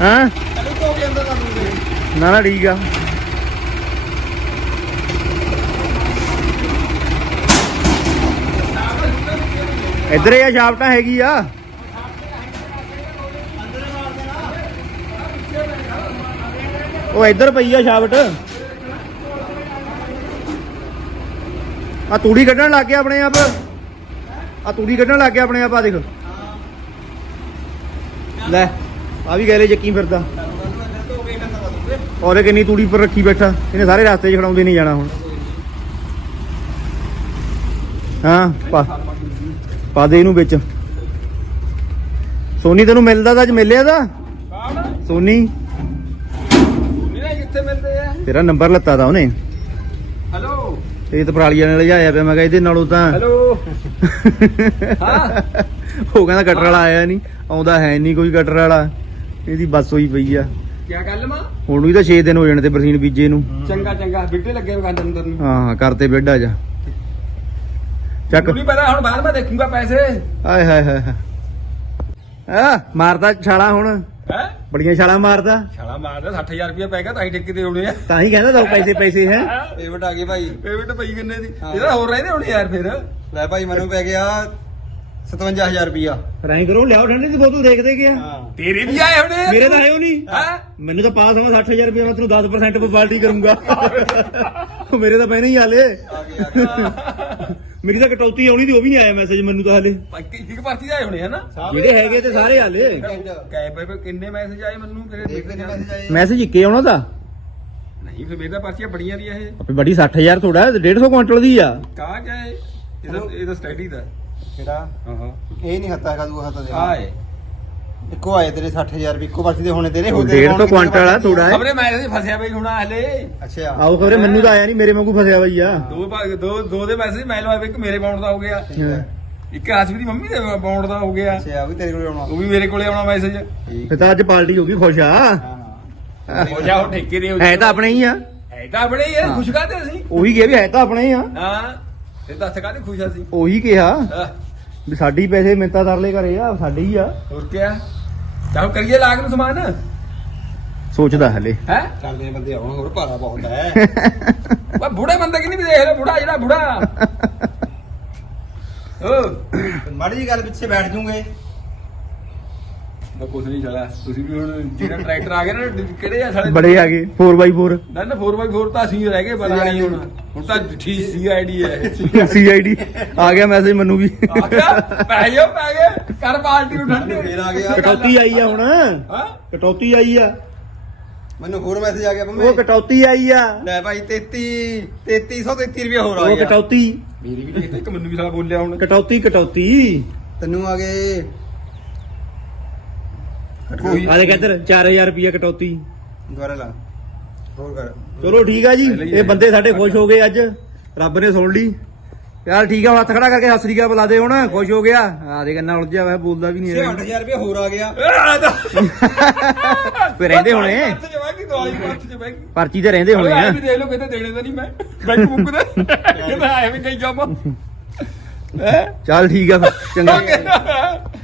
ਹਾਂ? ਨਾ ਨਾ, ਠੀਕ ਆ। ਇੱਧਰ ਹੀ ਸ਼ਾਫਟਾਂ ਹੈਗੀ ਆ। ਉਹ ਇੱਧਰ ਪਈ ਆ ਸ਼ਾਫਟ ਆ ਤੂੜੀ ਕੱਢਣ ਲੱਗ ਗਿਆ ਆਪਣੇ ਆਪ। ਆ ਤੂੜੀ ਕੱਢਣ ਲੱਗ ਗਿਆ ਆਪਣੇ ਆਪ ਆ ਦੇਖ। ਲੈ ਆ ਵੀ ਗੈਲੇ ਚੱਕੀ ਫਿਰਦਾ। ਔਰੇ ਕਿੰਨੀ ਤੂੜੀ ਪਰ ਰੱਖੀ ਬੈਠਾ। ਇਹਨੇ ਸਾਰੇ ਰਸਤੇ 'ਚ ਖੜਾਉਂਦੇ ਨਹੀਂ ਜਾਣਾ ਹੁਣ। ਹਾਂ ਪਾ ਦੇ ਇਹਨੂੰ ਵਿੱਚ। ਸੋਨੀ ਤੈਨੂੰ ਮਿਲਦਾ ਤਾਂ ਅੱਜ ਮਿਲਿਆ ਦਾ ਸੋਨੀ। ਇਹਨੇ ਕਿੱਥੇ ਮਿਲਦੇ ਆ? ਤੇਰਾ ਨੰਬਰ ਲੱਤਾ ਤਾਂ ਉਹਨੇ। ਇਹ ਤਾਂ ਪਰਾਲੀਆਂ ਨਾਲ ਲਿਜਾਇਆ ਪਿਆ ਮੈਂ ਕਿਹਾ ਇਹਦੇ ਨਾਲੋਂ ਤਾਂ ਹੈਲੋ ਹਾਂ [LAUGHS] ਉਹ ਕਹਿੰਦਾ ਕਟਰ ਵਾਲਾ ਆਇਆ ਨਹੀਂ ਆਉਂਦਾ ਹੈ ਨਹੀਂ ਕੋਈ ਕਟਰ ਵਾਲਾ। ਇਹਦੀ ਬੱਸ ਹੋਈ ਪਈ ਆ। ਕੀ ਗੱਲ ਮਾਂ ਹੁਣ ਵੀ ਤਾਂ 6 ਦਿਨ ਹੋ ਜਾਣੇ ਤੇ ਬਰਸੀਨ ਬੀਜੇ ਨੂੰ। ਚੰਗਾ ਚੰਗਾ। ਬਿੱਟੇ ਲੱਗੇ ਹੋਏ ਕੰਨ ਅੰਦਰ ਨੂੰ। ਹਾਂ ਹਾਂ ਕਰਤੇ ਬੈੱਡ ਜਾ। ਚੱਕ। ਨਹੀਂ ਪਤਾ ਹੁਣ ਬਾਹਰ ਮੈਂ ਦੇਖੂੰਗਾ ਪੈਸੇ। ਆਏ ਹਾਏ ਹਾਏ ਹਾਏ। ਆ ਮਾਰਦਾ ਛਾਲਾ ਹੁਣ। ਹੈ? ਬੜੀਆਂ ਛਾਲਾਂ ਮਾਰਦਾ। ਛਾਲਾ ਮਾਰਦਾ 60000 ਰੁਪਏ ਪੈ ਗਿਆ ਤਾਂ ਹੀ ਠੇਕੇ ਤੇ ਆਉਣੇ ਆ। ਤਾਂ ਹੀ ਕਹਿੰਦਾ ਦੋ ਪੈਸੇ ਪੈਸੇ ਹੈ। ਪੇਮੈਂਟ ਆ ਗਈ ਭਾਈ। ਪੇਮੈਂਟ ਪਈ ਕਿੰਨੇ ਦੀ। ਇਹਦਾ ਹੋਰ ਰਹਿੰਦੇ ਹੋਣੇ ਯਾਰ ਫਿਰ। ਲੈ ਭਾਈ ਮੈਨੂੰ ਪੈ ਗਿਆ 57000 ਰੁਪਿਆ ਰਾਈ ਕਰੋ ਲਿਆਓ ਠੰਡੇ ਦੀ ਬੋਤਲ ਦੇਖਦੇ ਗਿਆ ਤੇਰੇ ਵੀ ਆਏ ਹੋਣੇ ਆ। ਮੇਰੇ ਤਾਂ ਹੈ ਉਹ ਨਹੀਂ। ਹੈਂ? ਮੈਨੂੰ ਤਾਂ ਪਾਸ ਹੋਣਾ 60000 ਰੁਪਏ ਮੈਂ ਤੈਨੂੰ 10% ਪੇ ਪਾਰਟੀ ਕਰੂੰਗਾ। ਉਹ [LAUGHS] ਮੇਰੇ ਤਾਂ ਪਹਿਲਾਂ ਹੀ ਹਾਲੇ ਆ ਗਿਆ ਆ ਗਿਆ [LAUGHS] ਮੇਰੀ ਤਾਂ ਕਟੌਤੀ ਆਉਣੀ ਤੇ ਉਹ ਵੀ ਨਹੀਂ ਆਇਆ ਮੈਸੇਜ ਮੈਨੂੰ ਤਾਂ ਹਲੇ। ਇੱਕ ਇੱਕ ਪਰਚੀ ਦੇ ਆਏ ਹੋਣੇ ਹਨਾ? ਜਿਹੜੇ ਹੈਗੇ ਤੇ ਸਾਰੇ ਹਾਲੇ। ਕੈ ਪਏ ਪਏ ਕਿੰਨੇ ਮੈਸੇਜ ਆਏ ਮੈਨੂੰ ਲੈ ਮੈਸੇਜ ਆਏ ਮੈਸੇਜ ਇੱਕੇ ਆਉਣਾ ਤਾਂ? ਨਹੀਂ ਫਿਰ ਮੇਰੇ ਤਾਂ ਪਰਚੀਆਂ ਬੜੀਆਂ ਦੀਆਂ ਇਹ। ਆਪੇ ਬੜੀ 60000 ਥੋੜਾ 150 ਕੁਇੰਟਲ ਦੀ ਆ। ਕਾ ਹੈ ਇਹਦਾ ਇਹਦਾ ਸਟੱਡੀ ਦਾ। ਕਿਹੜਾ? ਹਾਂ ਹਾਂ। ਇਹ ਨਹੀਂ ਹੱਤਾ ਹੈਗਾ ਦੂਆ ਹੱਤਾ ਦੇ ਆ ਹੈ। ਇੱਕੋ ਆਏ ਤੇਰੇ 60000 ਵੀ ਇੱਕੋ ਪਰਚੀ ਦੇ ਹੋਣੇ ਤੇਰੇ ਹੋ 150 ਕੁਇੰਟਲ ਆ ਥੋੜਾ ਹੈ ਖਬਰੇ ਮੈਸੇਜ ਫਸਿਆ ਬਈ ਹੁਣ ਹਲੇ। ਅੱਛਾ। ਆਓ ਖਬਰੇ ਮੈਨੂੰ ਤਾਂ ਆਇਆ ਨਹੀਂ ਮੇਰੇ ਵਾਂਗੂ ਫਸਿਆ ਬਈ ਆ। ਦੋ ਦੋ ਦੋ ਦੇ ਮੈਸੇਜ ਮੈਂ ਲਵਾਏ ਇੱਕ ਮੇਰੇ ਅਕਾਊਂਟ ਦਾ ਹੋ ਗਿਆ। ਇੱਕ ਆਸਵੀ ਦੀ ਮੰਮੀ ਦੇ ਅਕਾਊਂਟ ਦਾ ਹੋ ਗਿਆ। ਅੱਛਾ ਉਹ ਵੀ ਤੇਰੇ ਕੋਲ ਆਉਣਾ। ਉਹ ਵੀ ਮੇਰੇ ਕੋਲੇ ਆਉਣਾ ਮੈਸੇਜ ਠੀਕ। ਫਿਰ ਤਾਂ ਅੱਜ ਪਾਰਟੀ ਹੋ ਗਈ ਖੁਸ਼ ਆ। ਹਾਂ ਹਾਂ। ਹੋ ਜਾ ਉਹ ਠੇਕੇ ਦੇ ਹੋ ਤਾਂ ਆਪਣੇ ਹੀ ਆ। ਹੈ ਤਾਂ ਬੜੇ ਯਾਰ ਖੁਸ਼ ਕਾਤੇ ਅਸੀਂ ਉਹੀ ਕਿਹਾ ਵੀ ਹੈ ਤਾਂ ਆਪਣੇ ਹੀ ਆ। ਹਾਂ ਤਾਂ ਕਾਤੇ ਖੁਸ਼ ਅਸੀਂ? ਉਹੀ ਕਿਹਾ। ਹਾਂ, ਵੀ ਸਾਡੀ ਪੈਸੇ ਮਿੰਤਾ ਤਰਲੇ ਕਰੇ ਆ ਸਾਡੇ ਹੀ ਆ। ਹੋਰ ਕਿਆ? ਚਾਹੋ ਕਰੀਏ ਲਾਗ ਨੂੰ ਸਮਾਨ। ਸੋਚਦਾ ਹਲੇ। ਹੈ? ਚੱਲਦੇ ਬੰਦੇ ਆਉਣ ਹੋਰ ਭਾਰਾ ਬਹੁਤ ਹੈ। ਵਾ ਬੁੜੇ ਬੰਦੇ ਕਿ ਨਹੀਂ ਵੀ ਦੇਖ ਲੈ ਬੁੜਾ ਜਿਹੜਾ ਬੁੜਾ। [LAUGHS] ਓ ਮਾੜੀ ਜੀ ਗੱਲ ਪਿੱਛੇ ਬੈਠ ਜੂਗੇ। ਮੈਂ ਕੁਛ ਨਹੀਂ ਚਲਾ ਤੁਸੀਂ ਵੀ ਹੁਣ ਜਿਹੜਾ ਟਰੈਕਟਰ ਆ ਗਿਆ ਨਾ ਕਿਹੜੇ ਆ ਸਾਲੇ? ਬੜੇ ਆ ਗਏ 4x4 ਨਾ ਨਾ 4x4 ਤਾਂ ਅਸੀਂ ਰਹਿ ਗਏ ਪਤਾ ਨਹੀਂ ਹੁਣ। ਹੁਣ ਤਾਂ ਠੀਕ ਸੀ ਆਈਡੀ ਹੈ ਸੀਆਈਡੀ ਆ ਗਿਆ ਮੈਸੇਜ ਮੈਨੂੰ ਵੀ। ਆ ਗਿਆ? ਪੈ ਗਿਆ ਪੈ ਗਿਆ। ਕਰ ਪਾਰਟੀ ਉਠਣ ਦੇ ਫੇਰ ਆ ਗਿਆ। ਕਟੌਤੀ ਆਈ ਆ ਹੁਣ। ਹਾਂ? ਕਟੌਤੀ ਆਈ ਆ। ਮੈਨੂੰ ਹੋਰ ਮੈਸੇਜ ਆ ਗਿਆ ਮੰਮੀ। ਉਹ ਕਟੌਤੀ ਆਈ ਆ। ਲੈ ਭਾਈ 33 3333 ਰੁਪਏ ਹੋਰ ਆ ਉਹ ਗਿਆ। ਕਟੌਤੀ। ਮੇਰੀ ਵੀ ਨਹੀਂ ਇੱਕ ਮੈਨੂੰ ਵੀ ਸਾਲਾ ਬੋਲਿਆ ਹੁਣ। ਕਟੌਤੀ ਕਟੌਤੀ। ਤੈਨੂੰ ਆ ਗਏ। ਕੋਈ ਆ ਦੇਖ ਇੱਧਰ 4000 ਰੁਪਿਆ ਕਟੌਤੀ। ਦੁਬਾਰਾ ਲਾ। ਹੋਰ ਕਰ ਚਲੋ ਠੀਕ ਆ ਜੀ ਇਹ ਬੰਦੇ ਸਾਡੇ ਖੁਸ਼ ਹੋ ਗਏ ਅੱਜ। ਰੱਬ ਨੇ ਸੁਣ ਲਈ। ਯਾਰ ਠੀਕ ਆ ਹੱਥ ਖੜਾ ਕਰਕੇ ਸਤਿ ਸ੍ਰੀ ਅਕਾਲ ਬੁਲਾ ਦੇ ਹੁਣ। ਖੁਸ਼ ਹੋ ਗਿਆ। ਆ ਦੇ ਕੰਨਾ ਉਲਝਿਆ ਹੋਇਆ ਬੋਲਦਾ ਵੀ ਨਹੀਂ ਹੈਗਾ। 6000 ਰੁਪਏ ਹੋਰ ਆ ਗਿਆ। [LAUGHS] ਫੇ ਰਹਿੰਦੇ ਹੋਣੇ। ਹੱਥ ਚ ਬਹਿ ਗਈ ਦਵਾਈ ਹੱਥ ਚ ਬਹਿ ਗਈ। ਪਰਚੀ ਤੇ ਰਹਿੰਦੇ ਹੋਣੇ ਆ। ਵੀ ਦੇਖ ਲਓ ਕਿਤੇ ਦੇਣੇ ਤਾਂ ਨਹੀਂ ਮੈਂ। ਬੈਂਕ ਬੁੱਕ ਦੇ। [LAUGHS] ਕਹਿੰਦਾ ਆਏ ਵੀ ਕਈ ਜਮਾ। ਚੱਲ ਠੀਕ ਆ ਫਿਰ ਚੰਗਾ।